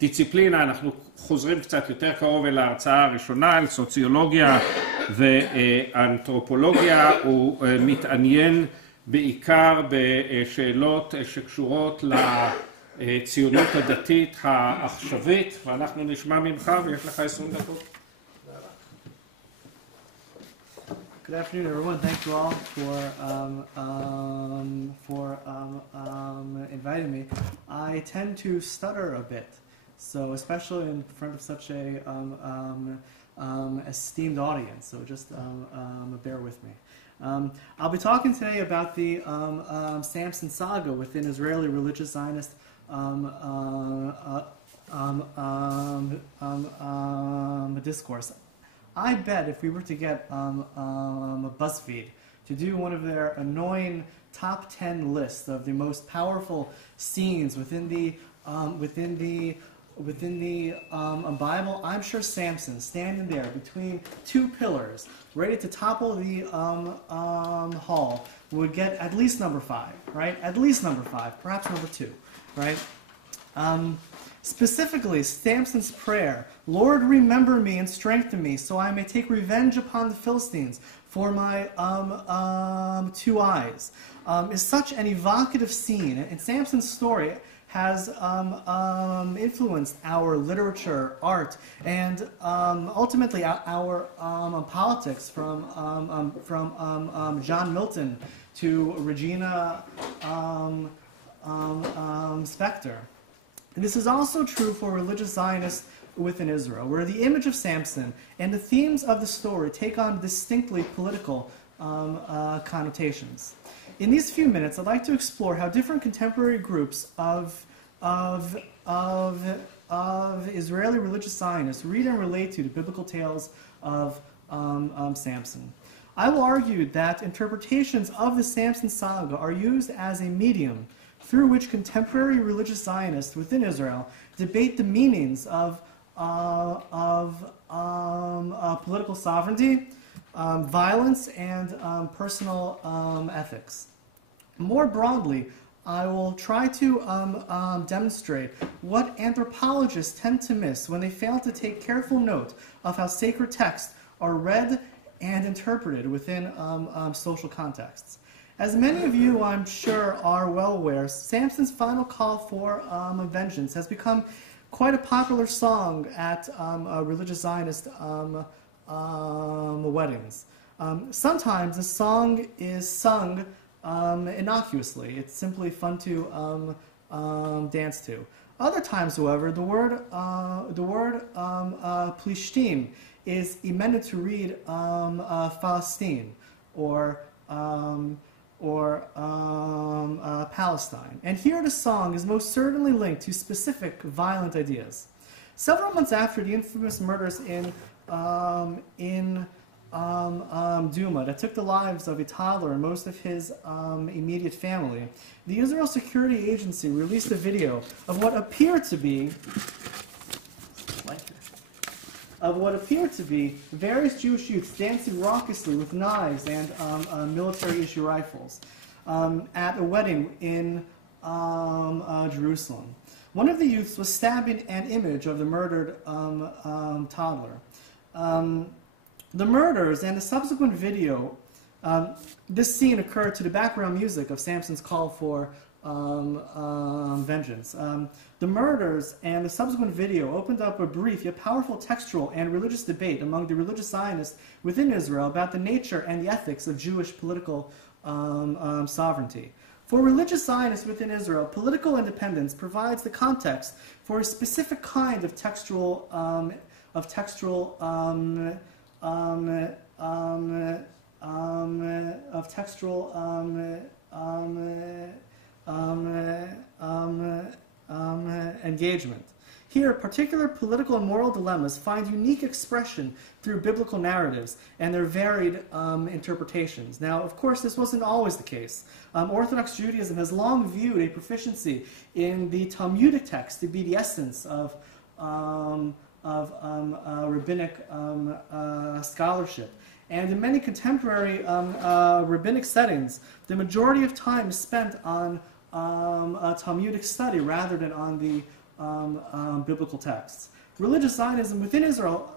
דיציפלינה, אנחנו חוזרים קצת יותר קרוב אל ההרצאה הראשונה, אל סוציולוגיה ואנתרופולוגיה. הוא מתעניין בעיקר בשאלות שקשורות לציונות הדתית העכשווית, ואנחנו נשמע ממך, ויש לך 20 דקות. Good afternoon, everyone. Thank you all for inviting me. I tend to stutter a bit, so especially in front of such a esteemed audience. So just bear with me. I'll be talking today about the Samson Saga within Israeli Religious Zionist discourse. I bet if we were to get a BuzzFeed to do one of their annoying top 10 lists of the most powerful scenes within the Bible, I'm sure Samson standing there between two pillars, ready to topple the hall, would get at least number 5, right? At least number 5, perhaps number 2, right? Specifically, Samson's prayer, Lord, remember me and strengthen me so I may take revenge upon the Philistines for my 2 eyes, is such an evocative scene. And Samson's story has influenced our literature, art, and ultimately our politics from John Milton to Regina Schachtr. And this is also true for religious Zionists within Israel, where the image of Samson and the themes of the story take on distinctly political connotations. In these few minutes, I'd like to explore how different contemporary groups of Israeli religious Zionists read and relate to the biblical tales of Samson. I will argue that interpretations of the Samson Saga are used as a medium through which contemporary religious Zionists within Israel debate the meanings of political sovereignty, violence, and personal ethics. More broadly, I will try to demonstrate what anthropologists tend to miss when they fail to take careful note of how sacred texts are read and interpreted within social contexts. As many of you, I'm sure, are well aware, Samson's final call for vengeance has become quite a popular song at religious Zionist weddings. Sometimes the song is sung innocuously. It's simply fun to dance to. Other times, however, the word plishtim is amended to read Palestine or Palestine. And here the song is most certainly linked to specific violent ideas. Several months after the infamous murders in Duma that took the lives of a toddler and most of his immediate family, the Israel Security Agency released a video of what appeared to be various Jewish youths dancing raucously with knives and military-issue rifles at a wedding in Jerusalem. One of the youths was stabbing an image of the murdered toddler. The murders and the subsequent video, this scene occurred to the background music of Samson's call for vengeance. The murders and the subsequent video opened up a brief yet powerful textual and religious debate among the religious Zionists within Israel about the nature and the ethics of Jewish political sovereignty. For religious Zionists within Israel, political independence provides the context for a specific kind of textual engagement. Here, particular political and moral dilemmas find unique expression through biblical narratives and their varied interpretations. Now, of course, this wasn't always the case. Orthodox Judaism has long viewed a proficiency in the Talmudic text to be the essence of rabbinic scholarship. And in many contemporary rabbinic settings, the majority of time is spent on Talmudic study rather than on the biblical texts. Religious Zionism within Israel,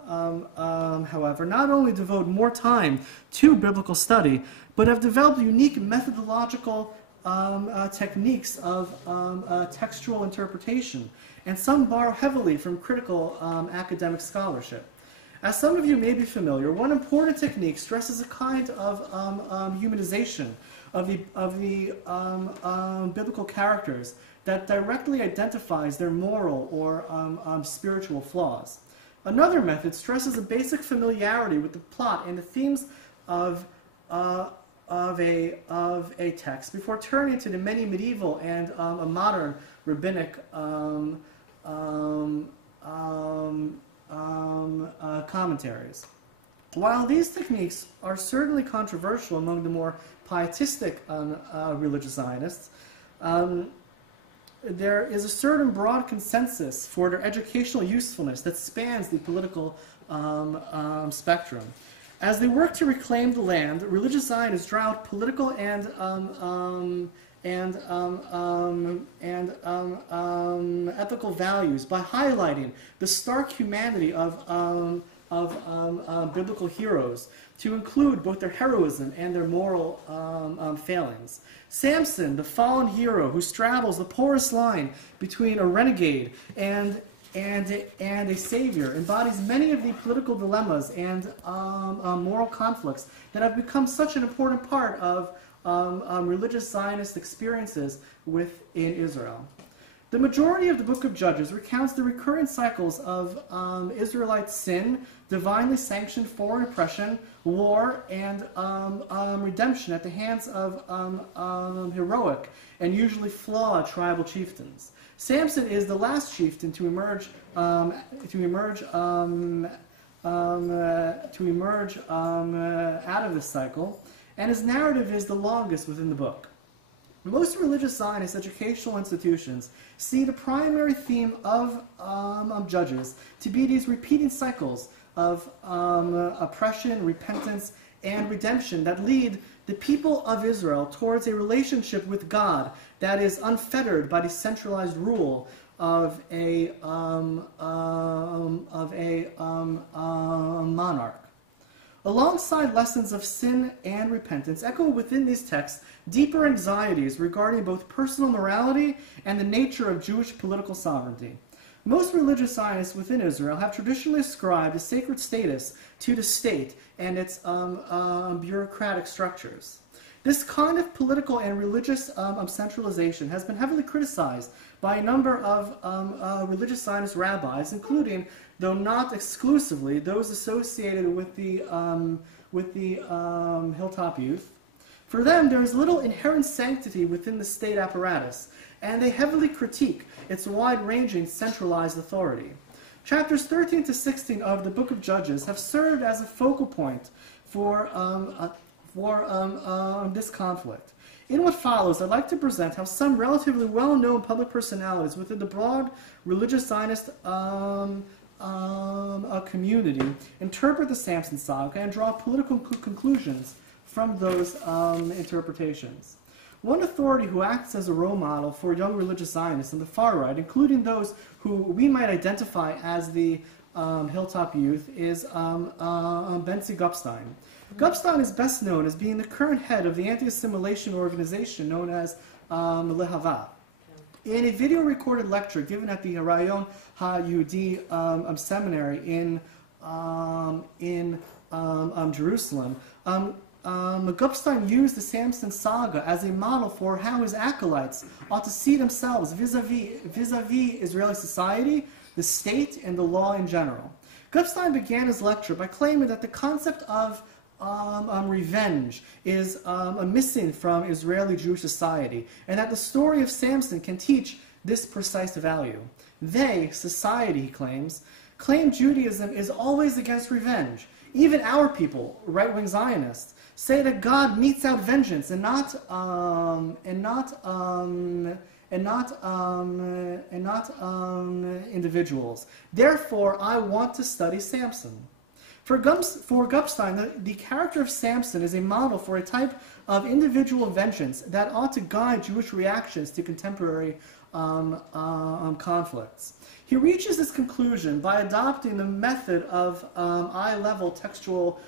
however, not only devote more time to biblical study, but have developed unique methodological techniques of textual interpretation, and some borrow heavily from critical academic scholarship. As some of you may be familiar, one important technique stresses a kind of humanization of the biblical characters that directly identifies their moral or spiritual flaws. Another method stresses a basic familiarity with the plot and the themes of a text before turning to the many medieval and a modern rabbinic commentaries. While these techniques are certainly controversial among the more pietistic religious Zionists, there is a certain broad consensus for their educational usefulness that spans the political spectrum. As they work to reclaim the land, religious Zionists draw out political and ethical values by highlighting the stark humanity of biblical heroes, to include both their heroism and their moral failings. Samson, the fallen hero who straddles the porous line between a renegade and a savior, embodies many of the political dilemmas and moral conflicts that have become such an important part of religious Zionist experiences within Israel. The majority of the book of Judges recounts the recurrent cycles of Israelite sin, divinely sanctioned foreign oppression, war, and redemption at the hands of heroic and usually flawed tribal chieftains. Samson is the last chieftain to emerge out of this cycle, and his narrative is the longest within the book. Most religious Zionist educational institutions see the primary theme of Judges to be these repeating cycles of oppression, repentance, and redemption that lead the people of Israel towards a relationship with God that is unfettered by the centralized rule of a monarch. Alongside lessons of sin and repentance, echo within these texts deeper anxieties regarding both personal morality and the nature of Jewish political sovereignty. Most religious Zionists within Israel have traditionally ascribed a sacred status to the state and its bureaucratic structures. This kind of political and religious centralization has been heavily criticized by a number of religious Zionist rabbis, including, though not exclusively, those associated with the Hilltop Youth. For them, there is little inherent sanctity within the state apparatus, and they heavily critique its wide-ranging centralized authority. Chapters 13 to 16 of the Book of Judges have served as a focal point for this conflict. In what follows, I'd like to present how some relatively well-known public personalities within the broad religious Zionist community interpret the Samson Saga and draw political conclusions from those interpretations. One authority who acts as a role model for young religious Zionists on the far right, including those who we might identify as the Hilltop Youth, is Bentzi Gupstein. Gupstein is best known as being the current head of the anti-assimilation organization known as Lehava. In a video-recorded lecture given at the Ariel University seminary in Jerusalem, Gupstein used the Samson Saga as a model for how his acolytes ought to see themselves vis-a-vis Israeli society, the state, and the law in general. Gupstein began his lecture by claiming that the concept of revenge is missing from Israeli Jewish society, and that the story of Samson can teach this precise value. They, society, he claim Judaism is always against revenge. Even our people, right-wing Zionists, say that God metes out vengeance and not individuals. Therefore, I want to study Samson. For Gupstein, the character of Samson is a model for a type of individual vengeance that ought to guide Jewish reactions to contemporary conflicts. He reaches this conclusion by adopting the method of eye-level textual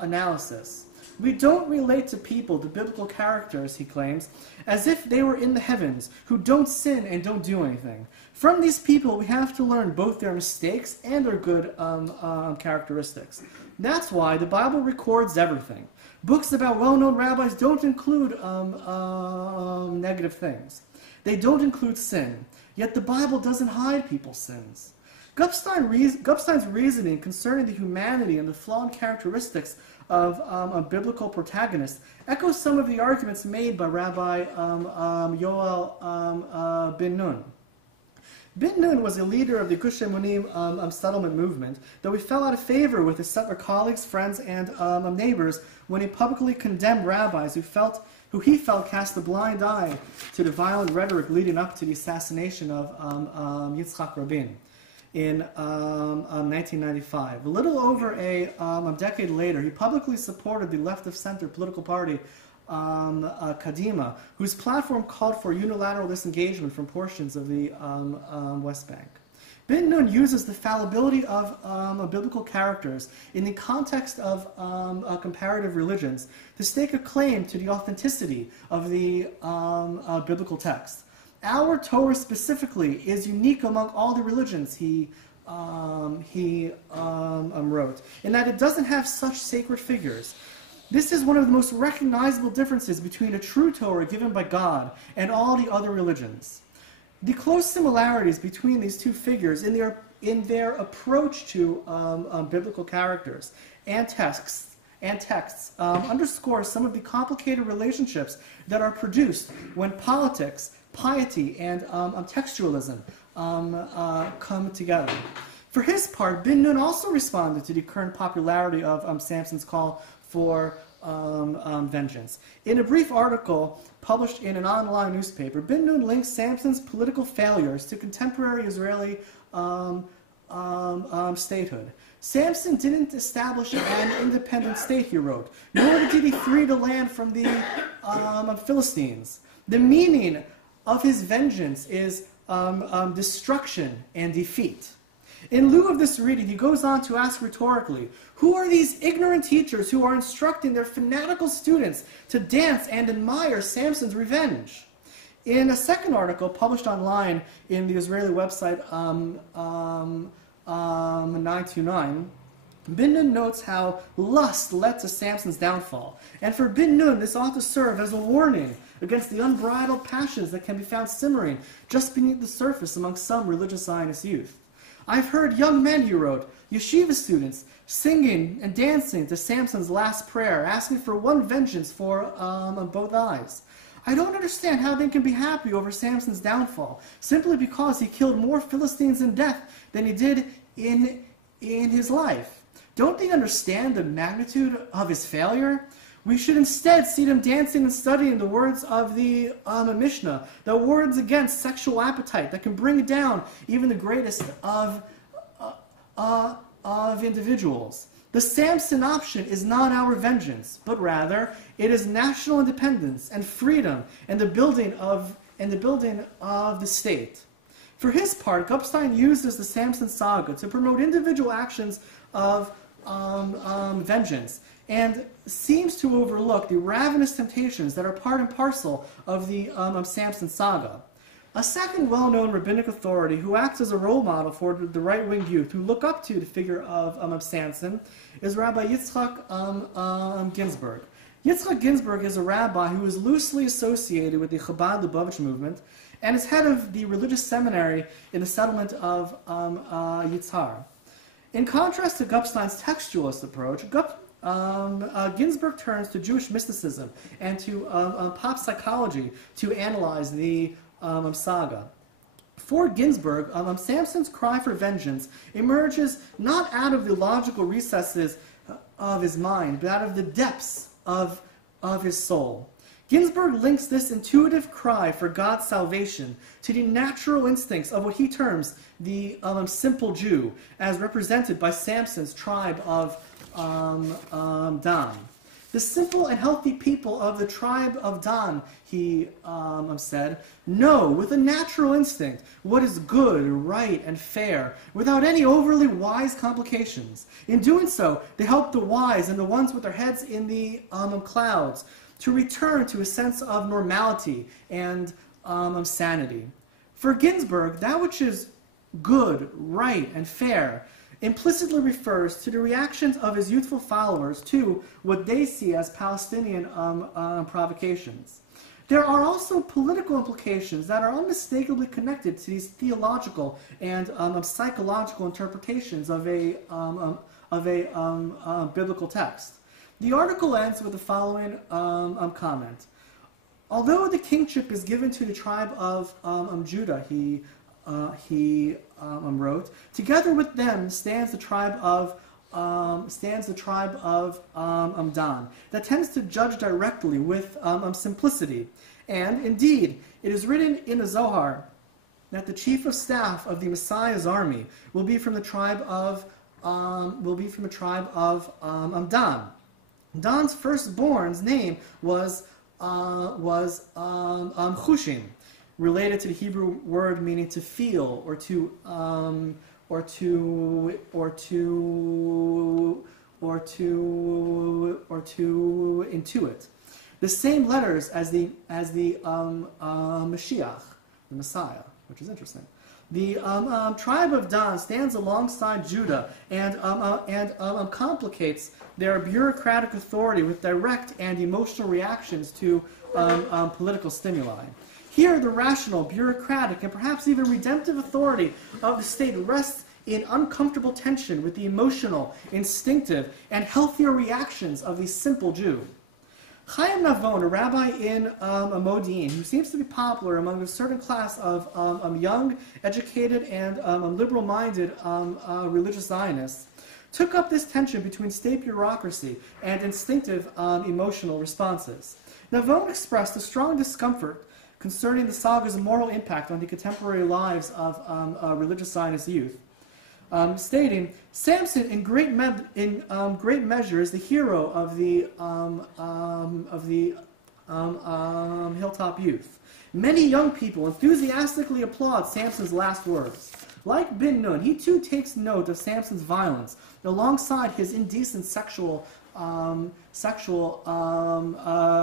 analysis. We don't relate to people, to biblical characters, he claims, as if they were in the heavens, who don't sin and don't do anything. From these people, we have to learn both their mistakes and their good characteristics. That's why the Bible records everything. Books about well-known rabbis don't include negative things. They don't include sin. Yet the Bible doesn't hide people's sins. Gupstein's reasoning concerning the humanity and the flawed characteristics of a biblical protagonist echoes some of the arguments made by Rabbi Yoel Ben Nun. Ben Nun was a leader of the Gush Emunim settlement movement, though he fell out of favor with his settler colleagues, friends, and neighbors when he publicly condemned rabbis who he felt cast a blind eye to the violent rhetoric leading up to the assassination of Yitzchak Rabin in 1995. A little over a decade later, he publicly supported the left-of-center political party Kadima, whose platform called for unilateral disengagement from portions of the West Bank. Ben Nun uses the fallibility of biblical characters in the context of comparative religions to stake a claim to the authenticity of the biblical text. Our Torah specifically is unique among all the religions he wrote, in that it doesn't have such sacred figures. This is one of the most recognizable differences between a true Torah given by God and all the other religions. The close similarities between these two figures in their approach to biblical characters and texts underscore some of the complicated relationships that are produced when politics, piety, and textualism come together. For his part, Ben Nun also responded to the current popularity of Samson's call for vengeance. In a brief article published in an online newspaper, Ben Nun links Samson's political failures to contemporary Israeli statehood. Samson didn't establish an independent state, he wrote, nor did he free the land from the Philistines. The meaning of his vengeance is destruction and defeat. In lieu of this reading, he goes on to ask rhetorically, who are these ignorant teachers who are instructing their fanatical students to dance and admire Samson's revenge? In a second article published online in the Israeli website 929, Ben Nun notes how lust led to Samson's downfall. And for Ben Nun, this ought to serve as a warning against the unbridled passions that can be found simmering just beneath the surface among some religious Zionist youth. I've heard young men, he wrote, yeshiva students, singing and dancing to Samson's last prayer, asking for one vengeance for both eyes. I don't understand how they can be happy over Samson's downfall, simply because he killed more Philistines in death than he did in his life. Don't they understand the magnitude of his failure? We should instead see them dancing and studying the words of the Mishnah, the words against sexual appetite that can bring down even the greatest of individuals. The Samson option is not our vengeance, but rather it is national independence and freedom and the building of the state. For his part, Gupstein uses the Samson Saga to promote individual actions of vengeance, and seems to overlook the ravenous temptations that are part and parcel of the Samson Saga. A second well-known rabbinic authority who acts as a role model for the right-wing youth who look up to the figure of Samson is Rabbi Yitzchak Ginsburg. Yitzchak Ginsburg is a rabbi who is loosely associated with the Chabad Lubavitch movement and is head of the religious seminary in the settlement of Yitzhar. In contrast to Gupstein's textualist approach, Ginsburg turns to Jewish mysticism and to pop psychology to analyze the saga. For Ginsburg, Samson's cry for vengeance emerges not out of the logical recesses of his mind, but out of the depths of his soul. Ginsburg links this intuitive cry for God's salvation to the natural instincts of what he terms the simple Jew, as represented by Samson's tribe of Dan. The simple and healthy people of the tribe of Dan, he said, know with a natural instinct what is good, right, and fair, without any overly wise complications. In doing so, they help the wise and the ones with their heads in the clouds to return to a sense of normality and sanity. For Ginsburg, that which is good, right, and fair implicitly refers to the reactions of his youthful followers to what they see as Palestinian provocations. There are also political implications that are unmistakably connected to these theological and psychological interpretations of a biblical text. The article ends with the following comment. Although the kingship is given to the tribe of Judah, he wrote, together with them stands the tribe of Dan, that tends to judge directly with simplicity. And indeed, it is written in the Zohar that the chief of staff of the Messiah's army will be from the tribe of Dan. Dan's firstborn's name was Chushim, related to the Hebrew word meaning to feel or to intuit. The same letters as the Mashiach, the Messiah, which is interesting. The tribe of Dan stands alongside Judah and complicates their bureaucratic authority with direct and emotional reactions to political stimuli. Here, the rational, bureaucratic, and perhaps even redemptive authority of the state rests in uncomfortable tension with the emotional, instinctive, and healthier reactions of the simple Jew. Chaim Navon, a rabbi in Modi'in, who seems to be popular among a certain class of young, educated, and liberal-minded religious Zionists, took up this tension between state bureaucracy and instinctive emotional responses. Navon expressed a strong discomfort concerning the saga's moral impact on the contemporary lives of religious Zionist youth, stating, Samson in great measure is the hero of the hilltop youth. Many young people enthusiastically applaud Samson's last words. Like Ben Nun, he too takes note of Samson's violence alongside his indecent sexual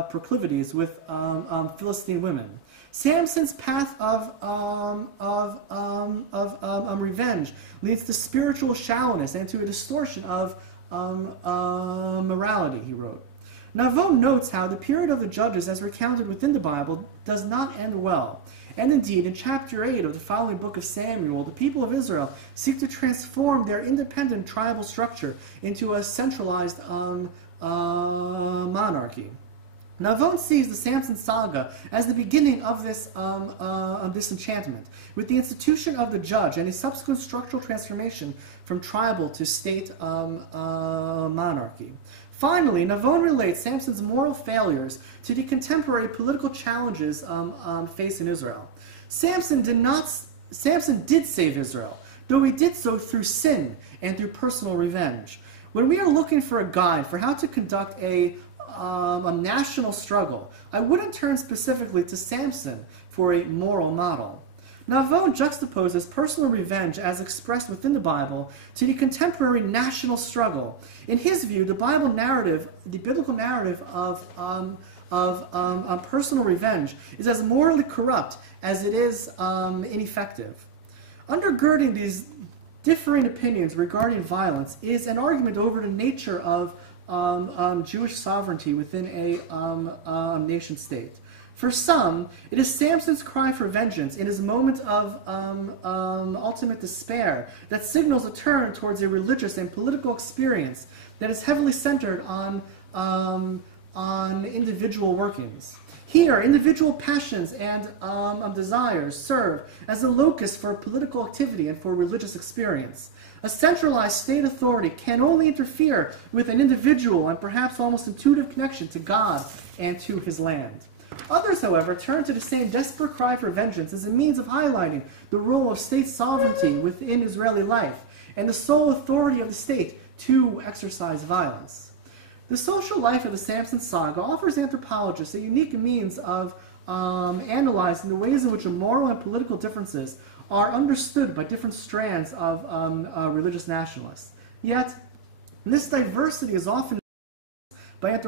proclivities with Philistine women. Samson's path of revenge leads to spiritual shallowness and to a distortion of morality, he wrote. Navon notes how the period of the judges as recounted within the Bible does not end well. And indeed, in chapter 8 of the following book of Samuel, the people of Israel seek to transform their independent tribal structure into a centralized monarchy. Navon sees the Samson Saga as the beginning of this disenchantment, with the institution of the judge and a subsequent structural transformation from tribal to state monarchy. Finally, Navon relates Samson's moral failures to the contemporary political challenges facing Israel. Samson did save Israel, though he did so through sin and through personal revenge. When we are looking for a guide for how to conduct a national struggle, I wouldn't turn specifically to Samson for a moral model. Navon juxtaposes personal revenge as expressed within the Bible to the contemporary national struggle. In his view, the biblical narrative of personal revenge is as morally corrupt as it is ineffective. Undergirding these differing opinions regarding violence is an argument over the nature of Jewish sovereignty within a nation state. For some, it is Samson's cry for vengeance in his moment of ultimate despair that signals a turn towards a religious and political experience that is heavily centered on individual workings. Here, individual passions and desires serve as a locus for political activity and for religious experience. A centralized state authority can only interfere with an individual and perhaps almost intuitive connection to God and to his land. Others, however, turn to the same desperate cry for vengeance as a means of highlighting the role of state sovereignty within Israeli life and the sole authority of the state to exercise violence. The social life of the Samson Saga offers anthropologists a unique means of analyzing the ways in which moral and political differences are understood by different strands of religious nationalists. Yet, this diversity is often by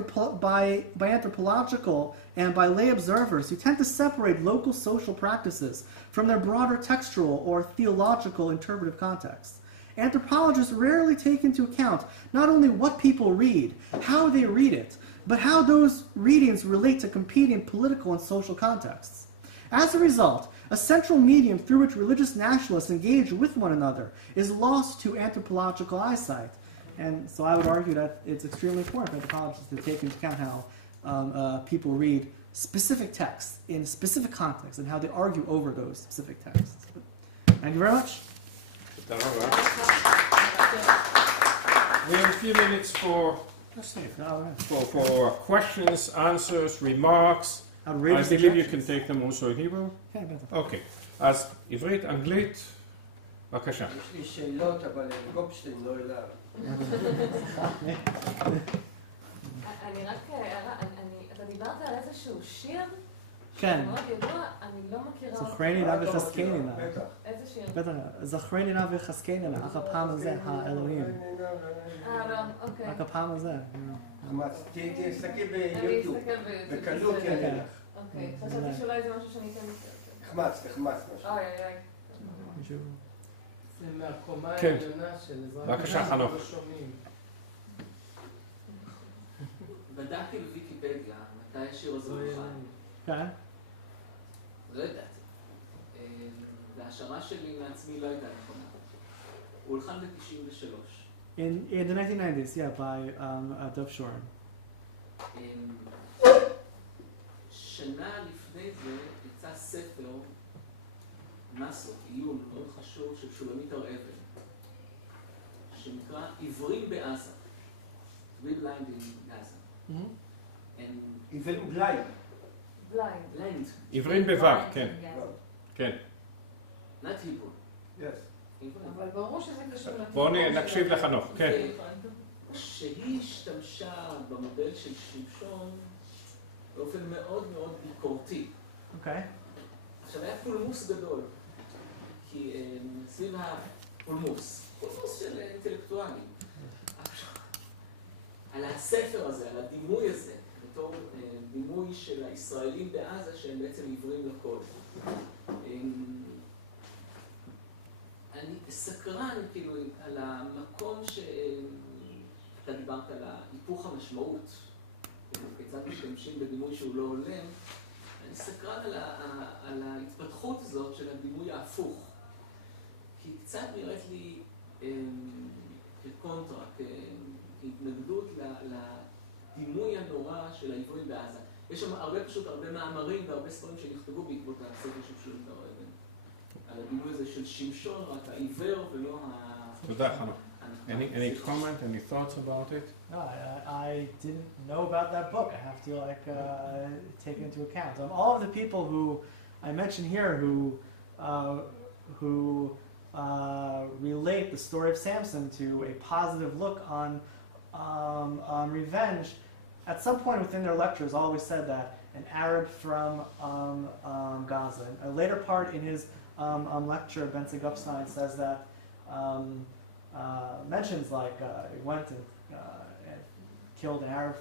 anthropological and by lay observers who tend to separate local social practices from their broader textual or theological interpretive context. Anthropologists rarely take into account not only what people read, how they read it, but how those readings relate to competing political and social contexts. As a result, a central medium through which religious nationalists engage with one another is lost to anthropological eyesight. And so I would argue that it's extremely important for anthropologists to take into account how people read specific texts in specific contexts and how they argue over those specific texts. Thank you very much. We have a few minutes for questions, answers, remarks. I believe you can take them also in Hebrew. Okay. אז עברית, אנגלית, בבקשה. יש לי שאלות, אבל גופשטיין לא אליו. אני רק, אתה דיברת על איזשהו שיר? כן. מאוד ידוע, אני לא מכירה אותו. זכרני נא וחזקני נא. איזה שיר? בטח, זכרני נא וחזקני נא, אך הפעם הזה האלוהים. לא, אוקיי. רק הפעם הזה. תסתכלי ביוטיוב, בקלות יענה לך. אוקיי, חשבתי שאולי זה משהו שאני כן מכירה. תחמץ משהו. אוי, אוי, אוי. זה מהקומה העליונה של עזרת בבקשה, חנוך. בדקתי בוויקיפדיה, מתי השיר הזה הולחן. כן. לא ידעתי. וההשערה שלי מעצמי לא הייתה נכונה. הוא הולחן ב-93. In the 1990s, yeah, by Dov Shoren. שנה לפני זה יצא ספר מסות, עיון מאוד חשוב של שולמית הר אבן, שנקרא עיוורים בעזה. We blind in Gaza. עיוור בליינד. בליינד. עיוורים בו"ב, כן. כן. Not Hebrew. Yes. אבל ברור שזה קשור לתורה. בואו נקשיב לחנוך, כן. שהיא השתמשה במודל של שמשון באופן מאוד מאוד ביקורתי. אוקיי. עכשיו היה פולמוס גדול, כי סביב הפולמוס של אינטלקטואלים, על הספר הזה, על הדימוי הזה, בתור דימוי של הישראלים בעזה שהם בעצם עיוורים לכל. אני סקרן כאילו על המקום שאתה דיברת על היפוך המשמעות, כיצד משתמשים בדימוי שהוא לא הולם, אני סקרן על ההתפתחות הזאת של הדימוי ההפוך. כי קצת נראית לי כקונטרה, כהתנגדות לדימוי הנורא של העיוורים בעזה. יש שם הרבה מאמרים והרבה ספרים שנכתבו בעקבות הספר של שולמית הר אבן. על הדימוי הזה של שמשון, רק העיוור ולא תודה, חנוך. Any comment, any thoughts about it? No, I didn't know about that book. I have to take into account. All of the people who I mentioned here who relate the story of Samson to a positive look on revenge, at some point within their lectures always said that an Arab from Gaza. A later part in his lecture, Ben Gupstein says that mentions like he went and killed an Arab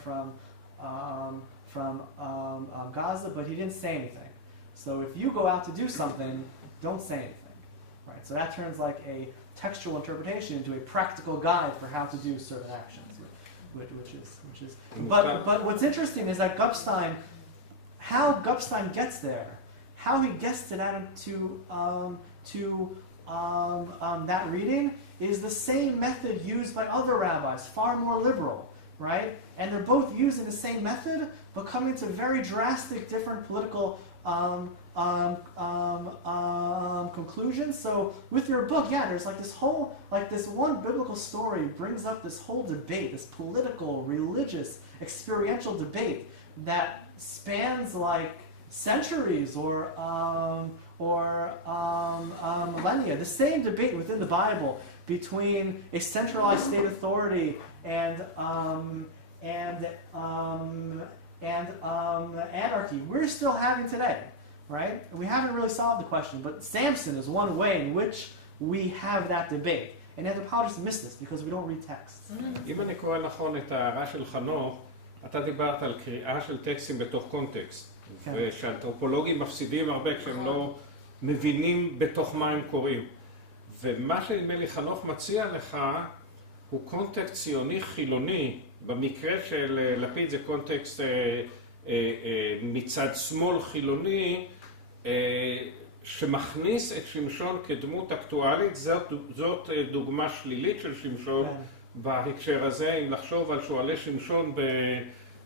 from Gaza, but he didn't say anything. So if you go out to do something, don't say anything, right? So that turns like a textual interpretation into a practical guide for how to do certain actions, which is. But what's interesting is that Gupstein, how Gupstein gets there, how he gets to that that reading is the same method used by other rabbis, far more liberal, right? And they're both using the same method, but coming to very drastic, different political conclusions. So with your book, yeah, there's like this whole, like this one biblical story brings up this whole debate, this political, religious, experiential debate that spans like centuries or millennia. The same debate within the Bible between a centralized state authority and anarchy we're still having today, right? We haven't really solved the question, but Samson is one way in which we have that debate. And anthropologists miss this because we don't read texts. אם אני קורא נכון את ההערה של חנוך, אתה דיברת על קריאה של טקסטים בתוך קונטקסט, ושאנתרופולוגים מפסידים הרבה כשהם לא מבינים בתוך מה הם קוראים. ומה שנדמה לי חנוך מציע לך הוא קונטקסט ציוני חילוני, במקרה של לפיד זה קונטקסט מצד שמאל חילוני, שמכניס את שמשון כדמות אקטואלית. זאת דוגמה שלילית של שמשון בהקשר הזה, אם לחשוב על שואלי שמשון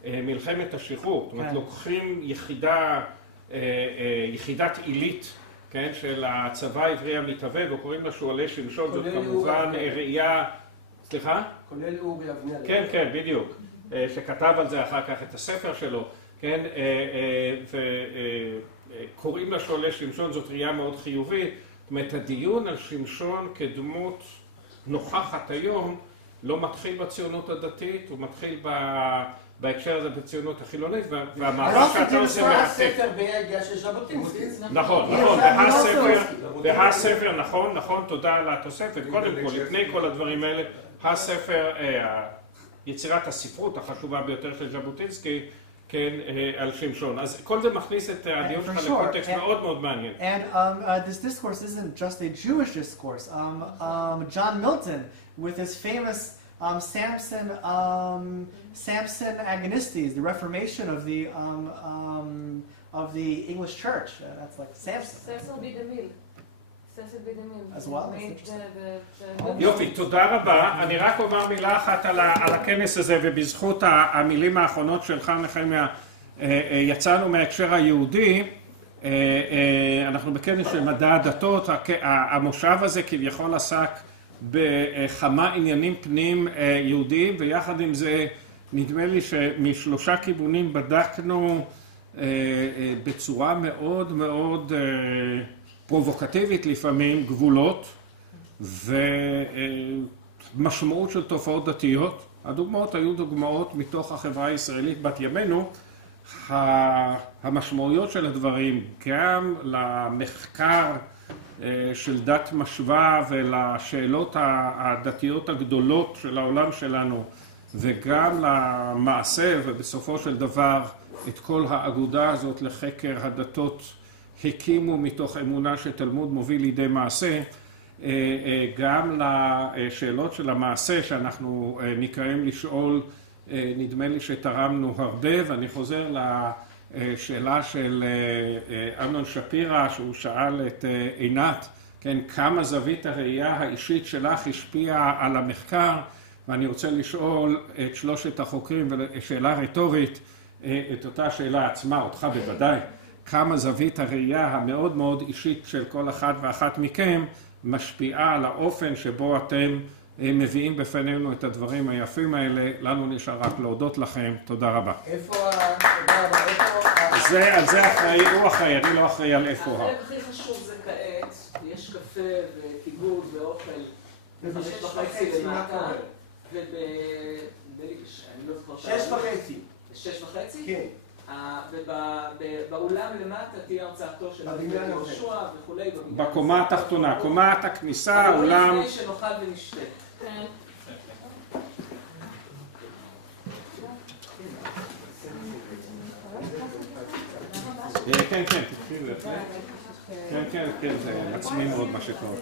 במלחמת השחרור. זאת אומרת, לוקחים יחידת עילית, כן, של הצבא העברי המתהווה, וקוראים לה שואלי שמשון. זאת כמובן ראייה... סליחה? כולל אורי אבנר. כן, כן, בדיוק. שכתב על זה אחר כך את הספר שלו, כן? וקוראים לה שואלי שמשון, זאת ראייה מאוד חיובית. זאת אומרת, הדיון על שמשון כדמות נוכחת היום לא מתחיל בציונות הדתית, הוא מתחיל בהקשר הזה בציונות החילונית, והמאבק שאתה עושה מעטף. הספר בידיעה של ז'בוטינסקי. נכון, והספר, נכון, תודה על התוספת. קודם כל, לפני כל הדברים האלה, הספר, יצירת הספרות החשובה ביותר של ז'בוטינסקי, כן, על שמשון. אז כל זה מכניס את הדיון שלך לקונטקסט מאוד מאוד מעניין. And this discourse isn't just a Jewish discourse. John Milton, with his famous Samson Agonistes, the Reformation of the English Church. That's like Samson. Samson be the mill. As well. יופי, תודה רבה. אני רק אומר מילה אחת על הכנס הזה, ובזכות המילים האחרונות שלך, נחמיה, יצאנו מההקשר היהודי. אנחנו בכנס של מדע הדתות. המושב הזה כביכול עסק בכמה עניינים פנים יהודיים, ויחד עם זה נדמה לי שמשלושה כיוונים בדקנו בצורה מאוד מאוד פרובוקטיבית לפעמים גבולות ומשמעות של תופעות דתיות. הדוגמאות היו דוגמאות מתוך החברה הישראלית בת ימינו. המשמעויות של הדברים גם למחקר של דת משווה ולשאלות הדתיות הגדולות של העולם שלנו, וגם למעשה ובסופו של דבר את כל האגודה הזאת לחקר הדתות הקימו מתוך אמונה שתלמוד מוביל לידי מעשה, גם לשאלות של המעשה שאנחנו נקראים לשאול, נדמה לי שתרמנו הרבה. ואני חוזר לשאלה של אמנון שפירא, שהוא שאל את עינת, כן, כמה זווית הראייה האישית שלך השפיעה על המחקר, ואני רוצה לשאול את שלושת החוקרים, ושאלה רטורית, את אותה שאלה עצמה, אותך בוודאי, כמה זווית הראייה המאוד מאוד אישית של כל אחד ואחת מכם משפיעה על האופן שבו אתם מביאים בפנינו את הדברים היפים האלה. לנו נשאר רק להודות לכם. תודה רבה. על זה אחראי, הוא אחראי, אני לא אחראי על איפה. החלק הכי חשוב זה כעת, יש קפה וכיבוד ואוכל. 5:30 למטה. שש וחצי? כן. ובאולם למטה תהיה הרצאתו של יהושע וכולי. בקומה התחתונה, קומת הכניסה, אולם... לפני שנאכל ונשתה. כן, כן, זה עצמי מאוד מה שקורה.